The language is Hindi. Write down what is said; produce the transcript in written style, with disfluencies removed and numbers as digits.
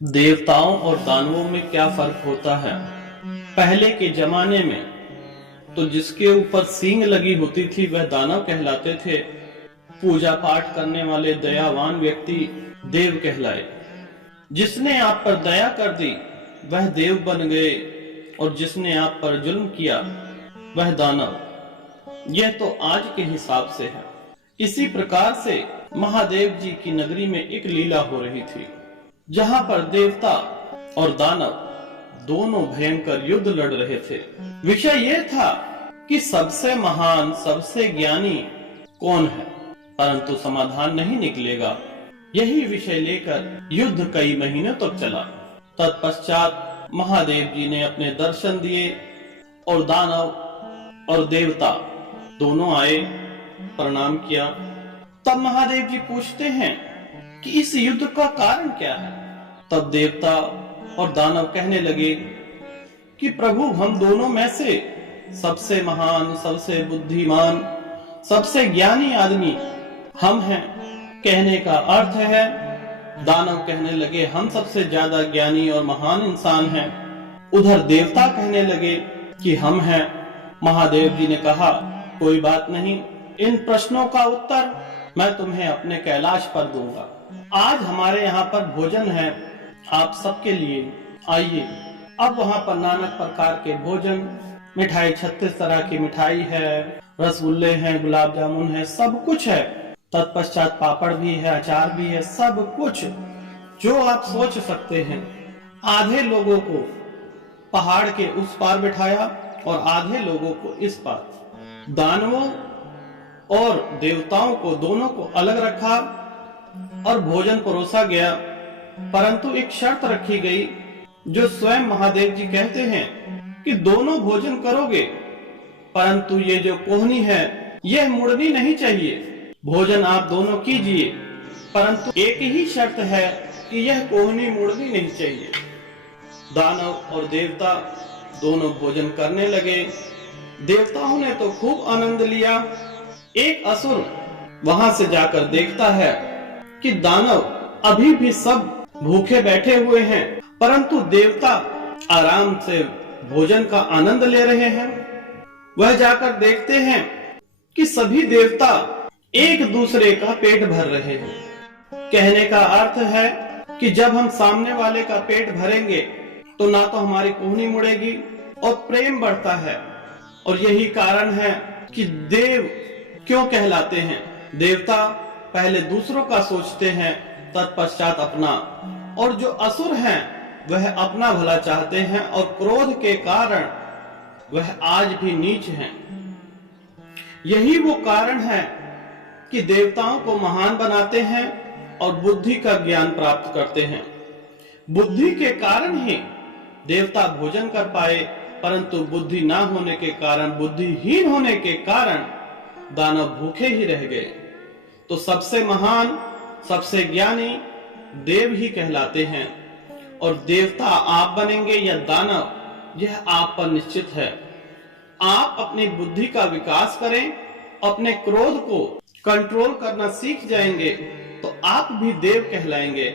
देवताओं और दानवों में क्या फर्क होता है। पहले के जमाने में तो जिसके ऊपर सींग लगी होती थी वह दानव कहलाते थे। पूजा पाठ करने वाले दयावान व्यक्ति देव कहलाए। जिसने आप पर दया कर दी वह देव बन गए और जिसने आप पर जुल्म किया वह दानव। यह तो आज के हिसाब से है। इसी प्रकार से महादेव जी की नगरी में एक लीला हो रही थी, जहां पर देवता और दानव दोनों भयंकर युद्ध लड़ रहे थे। विषय यह था कि सबसे महान, सबसे ज्ञानी कौन है, परंतु समाधान नहीं निकलेगा। यही विषय लेकर युद्ध कई महीनों तक चला। तत्पश्चात महादेव जी ने अपने दर्शन दिए और दानव और देवता दोनों आए, प्रणाम किया। तब महादेव जी पूछते हैं कि इस युद्ध का कारण क्या है। तब देवता और दानव कहने लगे कि प्रभु, हम दोनों में से सबसे महान, सबसे बुद्धिमान, सबसे ज्ञानी आदमी हम हैं। कहने का अर्थ है, दानव कहने लगे हम सबसे ज्यादा ज्ञानी और महान इंसान हैं। उधर देवता कहने लगे कि हम हैं। महादेव जी ने कहा, कोई बात नहीं, इन प्रश्नों का उत्तर मैं तुम्हें अपने कैलाश पर दूंगा। आज हमारे यहाँ पर भोजन है आप सबके लिए, आइए। अब वहाँ पर नाना प्रकार के भोजन, मिठाई, 36 तरह की मिठाई है, रसगुल्ले हैं, गुलाब जामुन है, सब कुछ है। तत्पश्चात पापड़ भी है, अचार भी है, सब कुछ जो आप सोच सकते हैं। आधे लोगों को पहाड़ के उस पार बिठाया और आधे लोगों को इस पार। दानवों और देवताओं को दोनों को अलग रखा और भोजन परोसा गया, परंतु एक शर्त रखी गई जो स्वयं महादेव जी कहते हैं कि दोनों भोजन करोगे, परंतु ये जो कोहनी है यह मुड़नी नहीं चाहिए। भोजन आप दोनों कीजिए, परंतु एक ही शर्त है कि यह कोहनी मुड़नी नहीं चाहिए। दानव और देवता दोनों भोजन करने लगे। देवताओं ने तो खूब आनंद लिया। एक असुर वहां से जाकर देखता है कि दानव अभी भी सब भूखे बैठे हुए हैं, परंतु देवता आराम से भोजन का आनंद ले रहे हैं। वह जाकर देखते हैं कि सभी देवता एक दूसरे का पेट भर रहे हैं। कहने का अर्थ है कि जब हम सामने वाले का पेट भरेंगे तो ना तो हमारी कोहनी मुड़ेगी और प्रेम बढ़ता है। और यही कारण है कि देव क्यों कहलाते हैं। देवता पहले दूसरों का सोचते हैं, तत्पश्चात अपना, और जो असुर हैं वह अपना भला चाहते हैं और क्रोध के कारण वह आज भी नीच हैं। यही वो कारण है कि देवताओं को महान बनाते हैं और बुद्धि का ज्ञान प्राप्त करते हैं। बुद्धि के कारण ही देवता भोजन कर पाए, परंतु बुद्धि ना होने के कारण, बुद्धिहीन होने के कारण दानव भूखे ही रह गए। तो सबसे महान, सबसे ज्ञानी देव ही कहलाते हैं। और देवता आप बनेंगे या दानव, यह आप पर निश्चित है। आप अपनी बुद्धि का विकास करें, अपने क्रोध को कंट्रोल करना सीख जाएंगे तो आप भी देव कहलाएंगे।